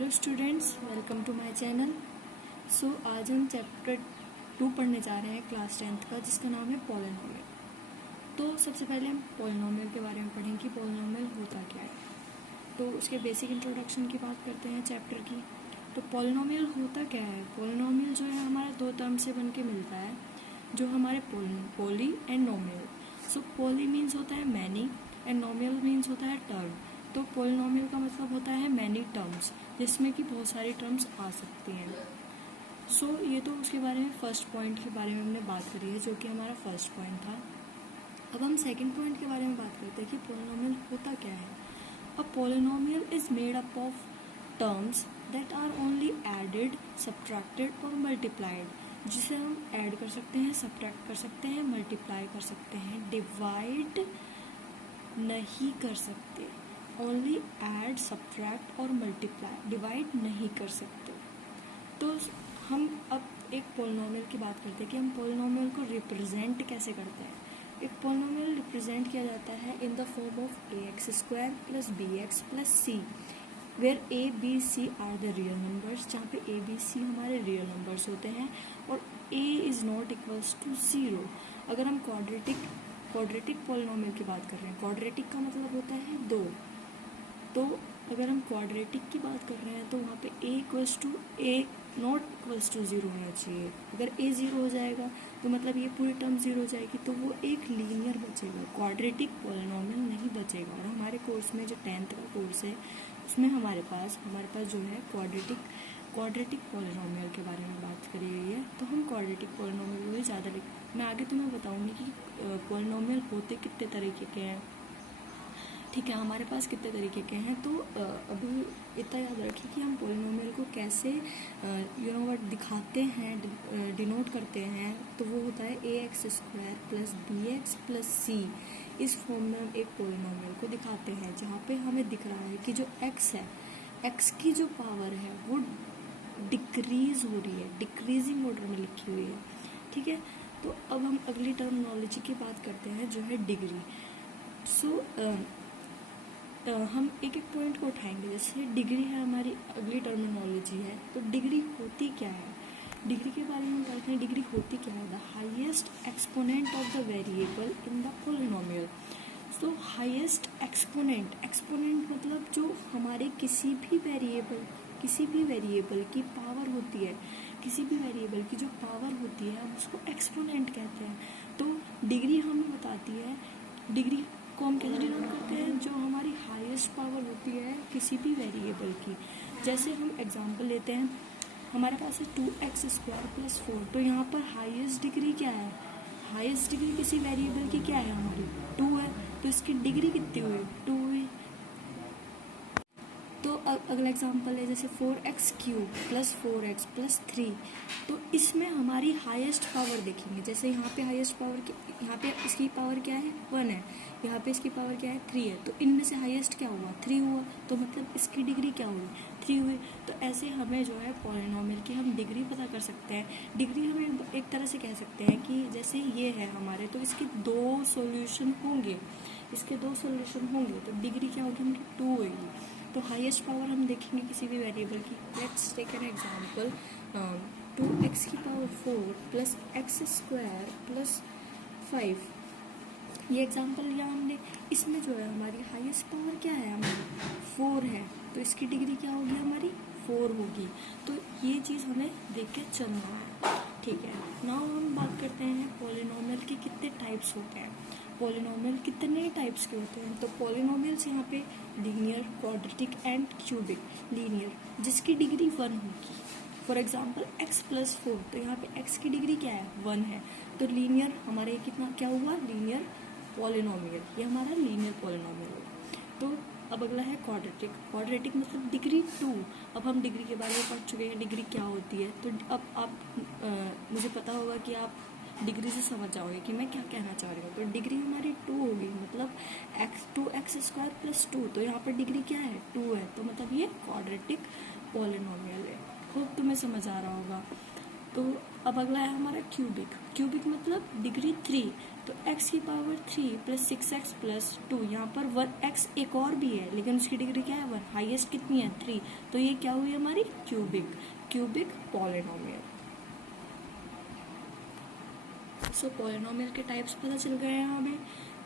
Hello students, welcome to my channel. आज हम chapter 2 पढ़ने जा रहे हैं क्लास 10th का, जिसका नाम है पॉलिनोमियल। तो सबसे पहले हम पॉलिनोमियल के बारे में पढ़ेंगे कि पॉलिनोमियल होता क्या है। तो उसके बेसिक इंट्रोडक्शन की बात करते हैं चैप्टर की। तो पॉलिनोमियल होता क्या है? पॉलिनोमियल जो है हमारा दो टर्म से बन के मिलता है, जो हमारे poly and नोमियल। So poly means होता है मैनी एंड नोमियल मीन्स होता है टर्म। तो पॉलिनोमियल का मतलब होता है मैनी टर्म्स, जिसमें कि बहुत सारी टर्म्स आ सकती हैं। ये तो उसके बारे में फर्स्ट पॉइंट के बारे में हमने बात करी है, जो कि हमारा फर्स्ट पॉइंट था। अब हम सेकंड पॉइंट के बारे में बात करते हैं कि पॉलिनोमियल होता क्या है। A polynomial is made up of terms that are only added, subtracted और मल्टीप्लाइड, जिसे हम ऐड कर सकते हैं, सब्ट्रैक्ट कर सकते हैं, मल्टीप्लाई कर सकते हैं, डिवाइड नहीं कर सकते। ओनली ऐड, सब्ट्रैक्ट और मल्टीप्लाई, डिवाइड नहीं कर सकते। तो हम अब एक पॉलिनोमियल की बात करते हैं कि हम पॉलिनोमियल को रिप्रेजेंट कैसे करते हैं। एक पॉलिनोमियल रिप्रेजेंट किया जाता है in the form of ax² + bx + c, where a, b, c are the real numbers, जहाँ पे a, b, c हमारे रियल नंबर्स होते हैं और a is not equals to 0। अगर हम क्वाड्रेटिक पॉलिनोमियल की बात कर रहे हैं, क्वाड्रेटिक का मतलब होता है 2। तो अगर हम क्वाड्रेटिक की बात कर रहे हैं तो वहाँ पे a equals to a not equals to 0 होना चाहिए। अगर a 0 हो जाएगा तो मतलब ये पूरी टर्म 0 हो जाएगी, तो वो एक लीनियर बचेगा, क्वाड्रेटिक पॉलिनोमियल नहीं बचेगा। और हमारे कोर्स में जो 10th का कोर्स है, उसमें हमारे पास जो है क्वाड्रेटिक पॉलिनोमियल के बारे में बात करी गई है। तो हम क्वाड्रेटिक पॉलिनोमियल को ज़्यादा मैं आगे तुम्हें बताऊँगी कि पॉलिनोमियल होते कितने तरीके के हैं। ठीक है, हमारे पास कितने तरीके के हैं। तो अभी इतना याद रखिए कि हम पॉलिनोमियल को कैसे दिखाते हैं, डिनोट करते हैं। तो वो होता है ax² + bx + c। इस फॉर्म में हम एक पॉलिनोमियल को दिखाते हैं, जहाँ पे हमें दिख रहा है कि जो x है, x की जो पावर है वो डिक्रीज हो रही है, डिक्रीजिंग ऑर्डर में लिखी हुई है। ठीक है, तो अब हम अगली टर्मिनोलॉजी की बात करते हैं, जो है डिग्री। हम एक एक पॉइंट को उठाएंगे। जैसे डिग्री है, हमारी अगली टर्मिनोलॉजी है। तो डिग्री होती क्या है? डिग्री के बारे में बात करें, डिग्री होती क्या है? The highest exponent of the variable in the polynomial. तो हाईएस्ट एक्सपोनेंट मतलब जो हमारे किसी भी वेरिएबल की पावर होती है, किसी भी वेरिएबल की जो पावर होती है, हम उसको एक्सपोनेंट कहते हैं। तो डिग्री हमें बताती है, डिग्री को हम कैसे डिनोट करते हैं? जो हमारी हाईएस्ट पावर होती है किसी भी वेरिएबल की। जैसे हम एग्जांपल लेते हैं, हमारे पास है 2x² + 4। तो यहाँ पर हाईएस्ट डिग्री क्या है? हाईएस्ट डिग्री किसी वेरिएबल की क्या है? हमारी 2 है। तो इसकी डिग्री कितनी हुई? 2 हुई। तो अब अगला एग्जांपल है, जैसे 4x³ + 4x + 3। तो इसमें हमारी हाईएस्ट पावर देखेंगे। जैसे यहाँ पे हाईएस्ट पावर, यहाँ पे इसकी पावर क्या है? 1 है। यहाँ पे इसकी पावर क्या है? 3 है। तो इनमें से हाईएस्ट क्या हुआ? 3 हुआ। तो मतलब इसकी डिग्री क्या हुई? 3 हुई। तो ऐसे हमें जो है पॉलिनोमियल की हम डिग्री पता कर सकते हैं। डिग्री हमें एक तरह से कह सकते हैं कि जैसे ये है हमारे, तो इसके 2 सॉल्यूशन होंगे, तो डिग्री क्या होगी? उनकी 2 होगी। तो हाईएस्ट पावर हम देखेंगे किसी भी वेरिएबल की। Let's take an example, 2x⁴ + x² + 5। ये एग्जांपल लिया हमने। इसमें जो है हमारी हाईएस्ट पावर क्या है? हमारी 4 है। तो इसकी डिग्री क्या होगी? हमारी 4 होगी। तो ये चीज़ हमें देख के चलना है। ठीक है, नाउ हम बात करते हैं पॉलिनोमियल के कितने टाइप्स होते हैं। पॉलिनोमियल कितने टाइप्स के होते हैं? तो पॉलिनोमियल्स यहाँ पे linear, quadratic and cubic. Linear जिसकी डिग्री 1 होगी। For example x + 4। तो यहाँ पे x की डिग्री क्या है? 1 है। तो लीनियर हमारे कितना क्या हुआ? Linear polynomial. ये हमारा लीनियर पॉलिनोमियल होगा। तो अब अगला है क्वाड्रेटिक मतलब डिग्री 2। अब हम डिग्री के बारे में पढ़ चुके हैं, डिग्री क्या होती है। तो अब आप मुझे पता होगा कि आप डिग्री से समझ जाओगे कि मैं क्या कहना चाह रही हूँ। तो डिग्री हमारी 2 होगी, मतलब 2x² + 2। तो यहाँ पर डिग्री क्या है? 2 है। तो मतलब ये क्वाड्रेटिक पॉलिनोमियल है। होप तुम्हें समझ आ रहा होगा। तो अब अगला है हमारा क्यूबिक। क्यूबिक मतलब डिग्री 3, तो x की पावर 3 प्लस 6x प्लस 2, यहाँ पर 1x एक और भी है लेकिन उसकी डिग्री क्या है 1, हाईएस्ट कितनी है 3, तो ये क्या हुई हमारी क्यूबिक पॉलिनोमियल। सो पॉलिनोमियल के टाइप्स पता चल गए हैं हमें,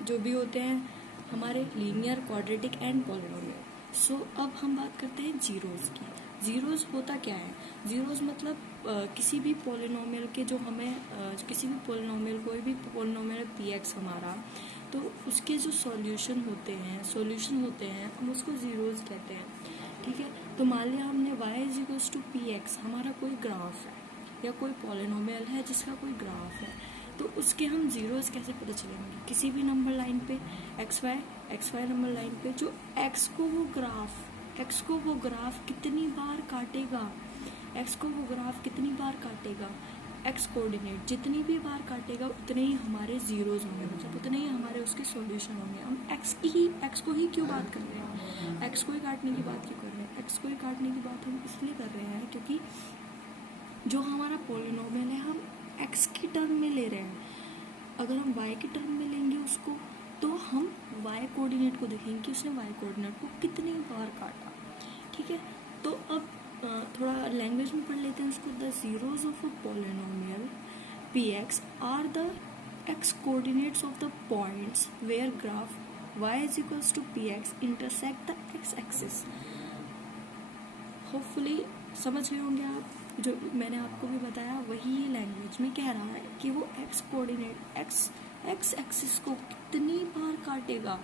जो भी होते हैं हमारे लीनियर, क्वाड्रेटिक एंड पॉलिनोमियल। सो अब हम बात करते हैं जीरोज़ की। जीरोज़ होता क्या है? जीरोज़ मतलब किसी भी पॉलिनोमियल के जो हमें किसी भी पॉलिनोमियल, कोई भी पॉलिनोमियल px हमारा, तो उसके जो सॉल्यूशन होते हैं हम उसको जीरोज़ कहते हैं। ठीक है, तो मान लिया हमने y = px हमारा कोई ग्राफ है या कोई पॉलिनोमियल है जिसका कोई ग्राफ है, तो उसके हम जीरोज़ कैसे पता चलेंगे? किसी भी नंबर लाइन पे एक्स वाई नंबर लाइन पे जो एक्स को वो ग्राफ कितनी बार काटेगा, एक्स कोऑर्डिनेट जितनी भी बार काटेगा उतने ही हमारे जीरोज़ होंगे, मतलब उतने ही हमारे उसके सॉल्यूशन होंगे। हम एक्स को ही क्यों बात कर रहे हैं? एक्स को ही काटने की बात क्यों कर रहे हैं? एक्स को ही काटने की बात हम इसलिए कर रहे हैं क्योंकि जो हमारा पॉलिनोमियल है हम x की टर्म में ले रहे हैं। अगर हम y की टर्म में लेंगे उसको, तो हम y कोऑर्डिनेट को देखेंगे कि उसने y कोऑर्डिनेट को कितनी बार काटा। ठीक है, तो अब थोड़ा लैंग्वेज में पढ़ लेते हैं उसको। The zeros of a polynomial px are the x coordinates of the points where graph y = px intersect the x axis. Hopefully समझ गए होंगे आप, जो मैंने आपको भी बताया वही लैंग्वेज में कह रहा है कि वो एक्स कोऑर्डिनेट एक्स एक्सिस को कितनी बार काटेगा,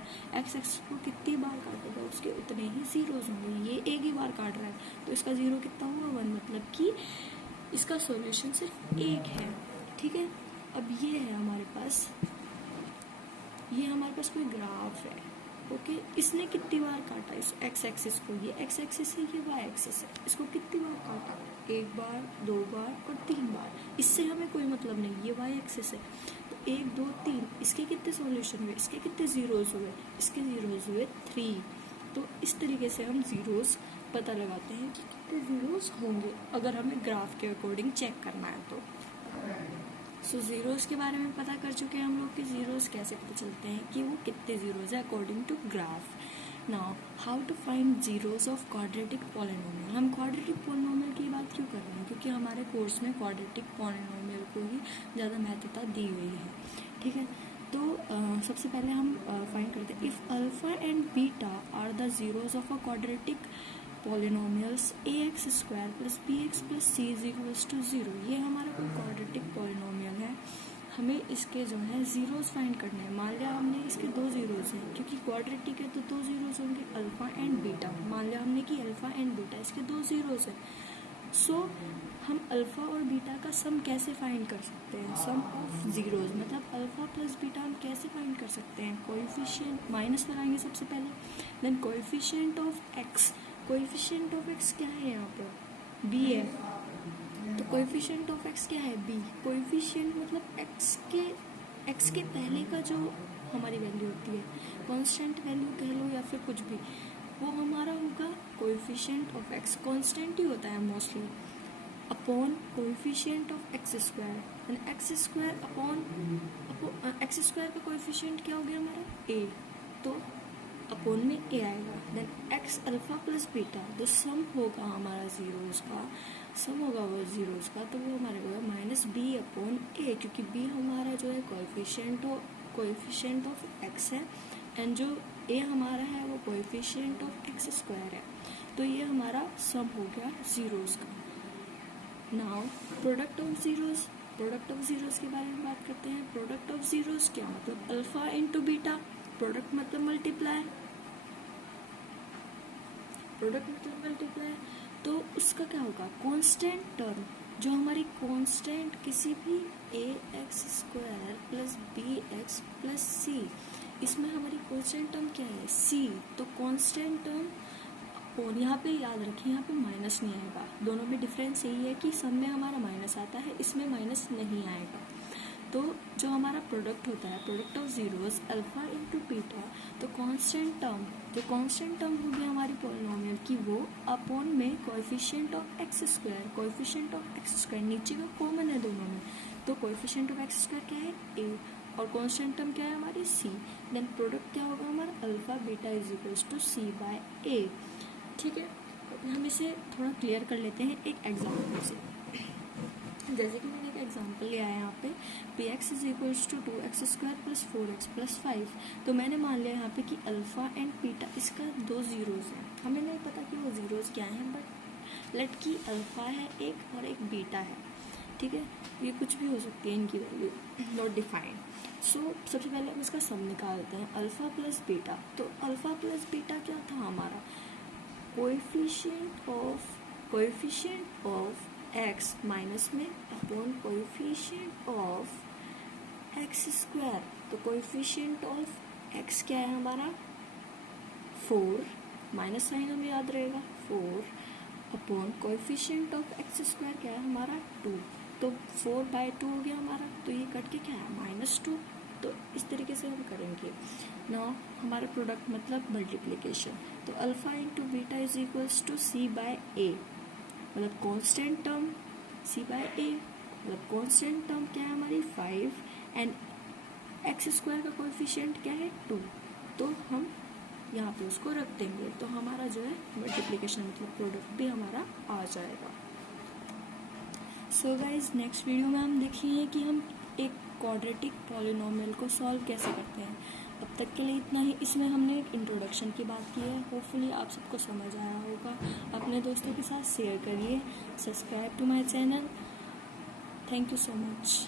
उसके उतने ही जीरोज होंगे। ये एक ही बार काट रहा है तो इसका जीरो कितना हुआ 1, मतलब कि इसका सॉल्यूशन सिर्फ एक है। ठीक है, अब ये है हमारे पास कोई ग्राफ है। ओके, इसने कितनी बार काटा इस एक्स एक्सिस को? ये एक्स एक्सिस है, ये वाई एक्सिस है। इसको कितनी बार काटा? 1 बार, 2 बार और 3 बार। इससे हमें कोई मतलब नहीं, ये वाई एक्सिस है तो 1 2 3। इसके कितने सॉल्यूशन हुए? इसके कितने जीरोज हुए? इसके जीरोज हुए 3। तो इस तरीके से हम जीरोज पता लगाते हैं कि कितने जीरोज होंगे अगर हमें ग्राफ के अकॉर्डिंग चेक करना है तो। सो जीरोज़ के बारे में पता कर चुके हैं हम लोग कि जीरोज़ कैसे पता चलते हैं कि वो कितने जीरोज़ है according to graph. Now how to find zeros of quadratic polynomial. हम क्वाड्रेटिक पॉलिनोमियल की बात क्यों कर रहे हैं? क्योंकि हमारे कोर्स में क्वाड्रेटिक पॉलिनोमियल को ही ज़्यादा महत्वता दी गई है। ठीक है, तो सबसे पहले हम फाइंड करते हैं if alpha and beta are the zeros of a quadratic polynomials ax² + bx + c = 0। ये हमारा कोई क्वाड्रेटिक पॉलिनोमियल है, हमें इसके जो है जीरोज़ फाइंड करने हैं। मान लिया हमने इसके 2 जीरोज़ हैं, क्योंकि क्वाड्रेटिक है तो 2 जीरोज़ होंगे, अल्फ़ा एंड बीटा। मान लिया हमने कि अल्फ़ा एंड बीटा इसके 2 जीरोज़ हैं। सो हम अल्फ़ा और बीटा का सम कैसे फाइंड कर सकते हैं? सम ऑफ जीरोज़ मतलब अल्फ़ा प्लस बीटा हम कैसे फाइंड कर सकते हैं? कोएफिशिएंट माइनस लगाएंगे सबसे पहले, then coefficient of x. Coefficient of x क्या है? यहाँ पर बी है, तो कोएफिशिएंट ऑफ एक्स क्या है? बी। कोएफिशिएंट मतलब एक्स के पहले का जो हमारी वैल्यू होती है, कांस्टेंट वैल्यू कह लो या फिर कुछ भी, वो हमारा होगा कोएफिशिएंट ऑफ एक्स। कांस्टेंट ही होता है mostly, upon coefficient of x²। And x² upon x² का कोएफिशिएंट क्या हो गया हमारा? a, तो अपॉन में a आएगा। Then x alpha plus beta, तो सम होगा हमारा जीरोज़ का, तो वो हमारे होगा -b/a, क्योंकि b हमारा जो है कोएफिशिएंट ऑफ x है एंड जो a हमारा है वो कोएफिशिएंट ऑफ x² है। तो ये हमारा सम हो गया जीरोज़ का। नाउ प्रोडक्ट ऑफ जीरोज़ के बारे में बात करते हैं। प्रोडक्ट ऑफ जीरोज़ क्या मतलब? Alpha into beta. प्रोडक्ट मतलब मल्टीप्लाई, तो उसका क्या होगा? कांस्टेंट टर्म, जो हमारी कांस्टेंट किसी भी ax² + bx + c, इसमें हमारी कांस्टेंट टर्म क्या है? c। तो कांस्टेंट टर्म, और यहाँ पे याद रखिए यहाँ पे माइनस नहीं आएगा। दोनों में डिफरेंस यही है कि सब में हमारा माइनस आता है, इसमें माइनस नहीं आएगा। तो जो हमारा प्रोडक्ट होता है, product of zeros alpha into beta, तो कांस्टेंट टर्म, जो कांस्टेंट टर्म होगी हमारी पॉलिनोमियल की, वो अपॉन में coefficient of x square, coefficient of x square नीचे का कॉमन है दोनों में, तो कोएफिशिएंट ऑफ एक्स स्क्वायर क्या है ए, और कांस्टेंट टर्म क्या है हमारी सी, देन प्रोडक्ट क्या होगा हमारा alpha beta is equals to c by a. ठीक है, हम इसे थोड़ा क्लियर कर लेते हैं एक एग्जाम्पल से। जैसे कि मैंने एक एग्जांपल लिया है यहाँ पे, p x is equals to 2x square plus 4x plus 5। तो मैंने मान लिया यहाँ पे कि अल्फ़ा एंड बीटा इसका 2 जीरोज़ हैं, हमें नहीं पता कि वो जीरोज़ क्या हैं, बट लेट की अल्फ़ा है एक और एक बीटा है। ठीक है, ये कुछ भी हो सकती है इनकी वैल्यू, नॉट डिफाइंड। सो सबसे पहले हम इसका सम निकालते हैं, अल्फ़ा प्लस बीटा। तो अल्फ़ा प्लस बीटा क्या था हमारा, कोएफिशिएंट ऑफ एक्स माइनस में upon coefficient of x square. तो कोएफिशिएंट ऑफ एक्स क्या है हमारा 4, माइनस साइन हमें याद रहेगा 4, upon coefficient of x square क्या है हमारा 2। तो 4/2 हो गया हमारा, तो ये कट के क्या है -2। तो इस तरीके से हम करेंगे ना हमारा प्रोडक्ट मतलब मल्टीप्लिकेशन। तो alpha into beta is equals to c by a, मतलब constant term c by a, मतलब कांस्टेंट टर्म क्या है हमारी 5 एंड एक्स स्क्वायर का कोएफिशिएंट क्या है 2। तो हम यहाँ पे उसको रख देंगे, तो हमारा जो है मल्टीप्लिकेशन मतलब प्रोडक्ट भी हमारा आ जाएगा। सो गाइज नेक्स्ट वीडियो में हम देखेंगे कि हम एक क्वाड्रेटिक पॉलिनोमियल को सॉल्व कैसे करते हैं। अब तक के लिए इतना ही। इसमें हमने एक इंट्रोडक्शन की बात की है, होपफुली आप सबको समझ आया होगा। अपने दोस्तों के साथ शेयर करिए, subscribe to my channel. Thank you so much.